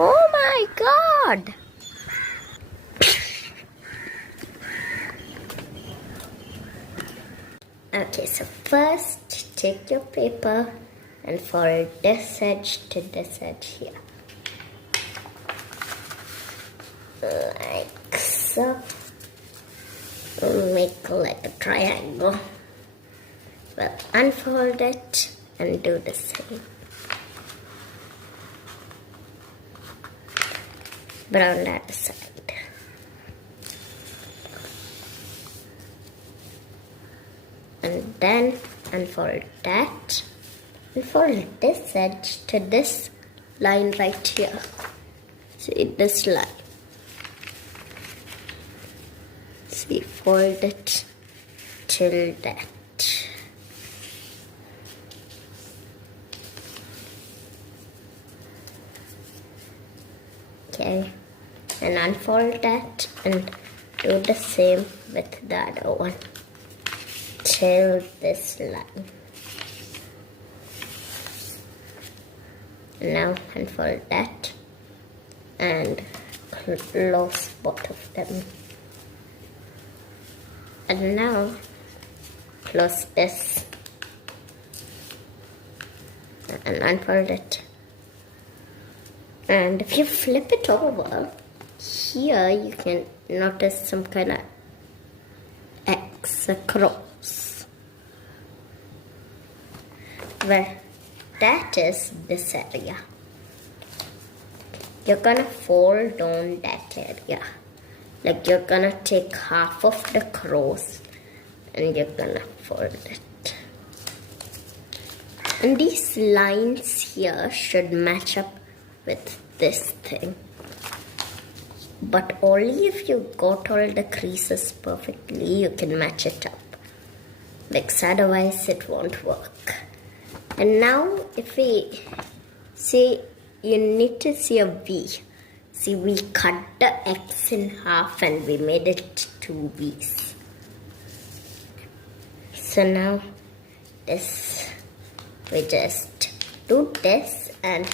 Oh my God! Okay, so first take your paper and fold this edge to this edge here. Like so. Make like a triangle. Well, unfold it and do the same. Brown the other side. And then unfold that. Unfold this edge to this line right here. See this line. See, fold it till that. Okay, and unfold that and do the same with the other one till this line. Now unfold that and close both of them. And now close this and unfold it. And if you flip it over, here you can notice some kind of X across. Well, that is this area. You're gonna fold down that area. Like you're gonna take half of the cross and you're gonna fold it. And these lines here should match up with this thing. But only if you got all the creases perfectly, you can match it up. Because otherwise it won't work. And now if we see, you need to see a V. See, we cut the X in half and we made it 2 V's. So now this, we just do this and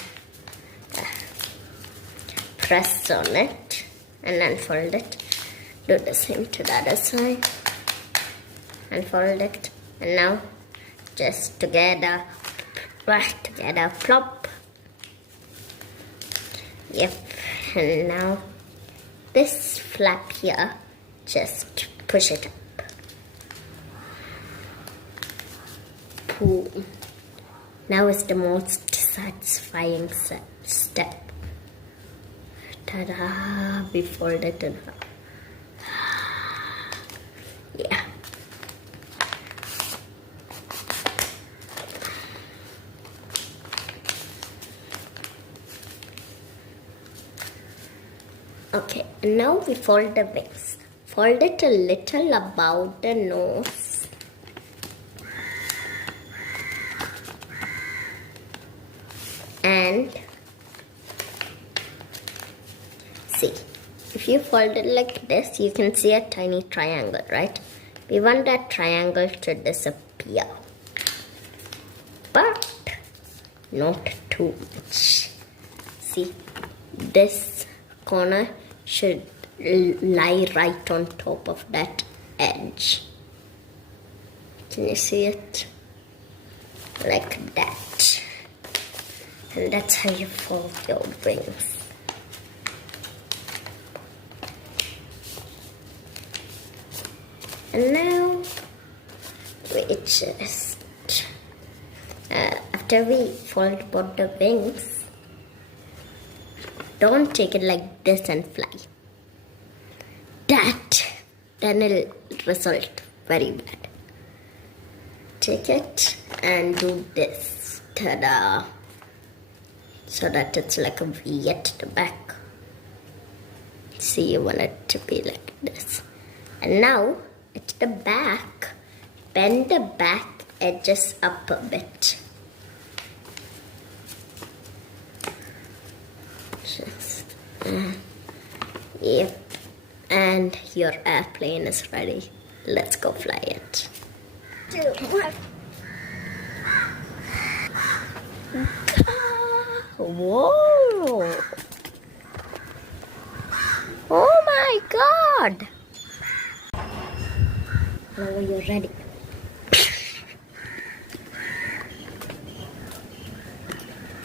press on it and unfold it. Do the same to the other side. Unfold it. And now just together, plop. Yep. And now this flap here, just push it up. Boom. Now is the most satisfying step. Ta-da! We fold it in half. Yeah. Okay, now we fold the wings. Fold it a little above the nose. And see, if you fold it like this, you can see a tiny triangle, right? We want that triangle to disappear. But not too much. See, this corner should lie right on top of that edge. Can you see it? Like that. And that's how you fold your wings. And now we just, after we fold both the wings, don't take it like this and fly. Then it'll result very bad. Take it and do this. Ta-da! So that it's like a V at the back. See, you want it to be like this. And now, at the back, bend the back edges up a bit. Yep. And your airplane is ready. Let's go fly it. 2, 1. Whoa! Now you're ready.